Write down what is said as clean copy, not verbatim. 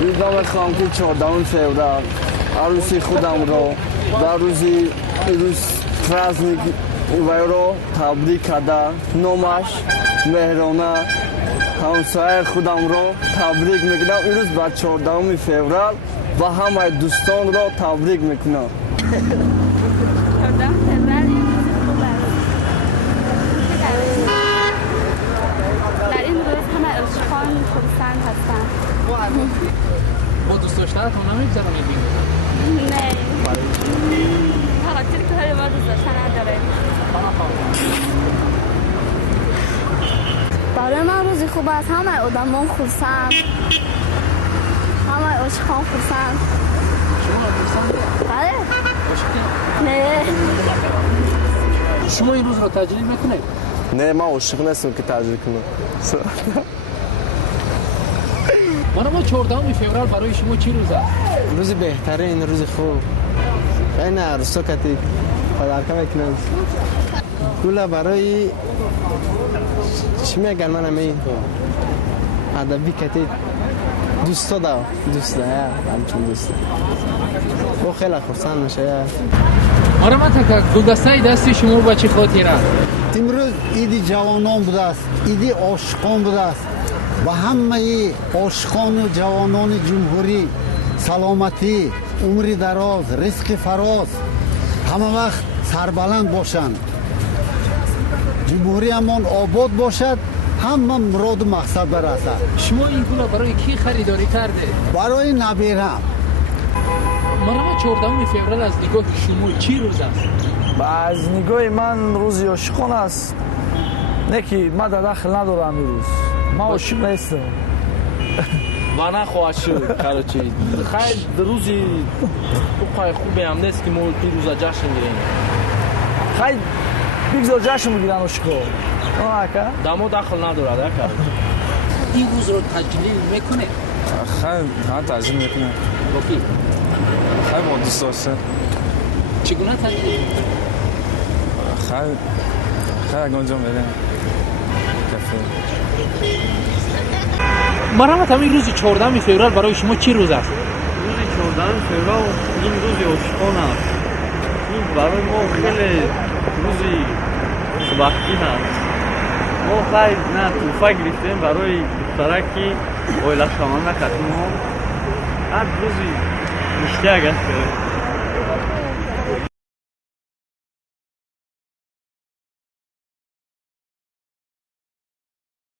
روزا بخوام که 14 فوریه عروسی خودم رو در روز праздник ویرو تبریک کرده نامش مهرانه همسایه خودم رو تبریک میکنم این روز با 14 فوریه و همه دوستان رو تبریک میکنم. 14 فوریه در این روز همه عاشقان خرسند هستند. با دوست داشتنتون نمیگذرونید این؟ نه خاطر که ما دوست داشتن نداره. برای من روزی خوب است. همه آدمان خرسند، همه عاشقان خرسند. شما خرسند؟ بله. عاشقی؟ نه. شما این روز رو تجلیل میکنید؟ نه من عاشق نیستم که تجلیل کنم. ما 14 فوریه برای شما چی روز است؟ روز بهترین، روز خوب. این عروسا کتی خدا کنه گولا برای چی میگن من همین ادبی کتی دوست دارم همچون دوست او خیلی خرسند میشه. آره من تک گلدسته دستی شما با چی خاطره؟ امروز عید جوانان بوده است، عید عاشقان بوده است و همه عاشقان و جوانان جمهوری سلامتی، عمر دراز، رزق فراز، همه وقت سربلند باشند، جمهوری امان آباد باشد، همه مراد و مقصد برسد. شما این گل برای کی خریداری کرده؟ برای نبیرم. ما 14 فوریه از نگاه شما چی روز است؟ از نگاه من روز عاشقان است. نه که من در داخل ندارم این روز. من عاشق نیستم. و نخواهد شد کاروچی. خیلی روزی اوقای خوبی هم نیست که ما این روزا جشن میگیریم. خیلی بگذار جشن میگیرن عاشقا. دما داخل ندارد اکا. این روز رو تجلیل میکنه؟ خیلی من تجلیل میکنم. با کی؟ خیلی با دوست داشته. چگونه تجلیل میکنه؟ خیلی گنجا میریم کافه. مرحمت همین روز 14 فوریه برای شما چی روز است؟ روز 14 فوریه این روز عاشقان است. این برای ما خیلی روزی خوشبختی هست. ما خیلی نه توفه گرفتیم برای دخترکی اویلا شما نکردیم. هر روزی مشتاق است.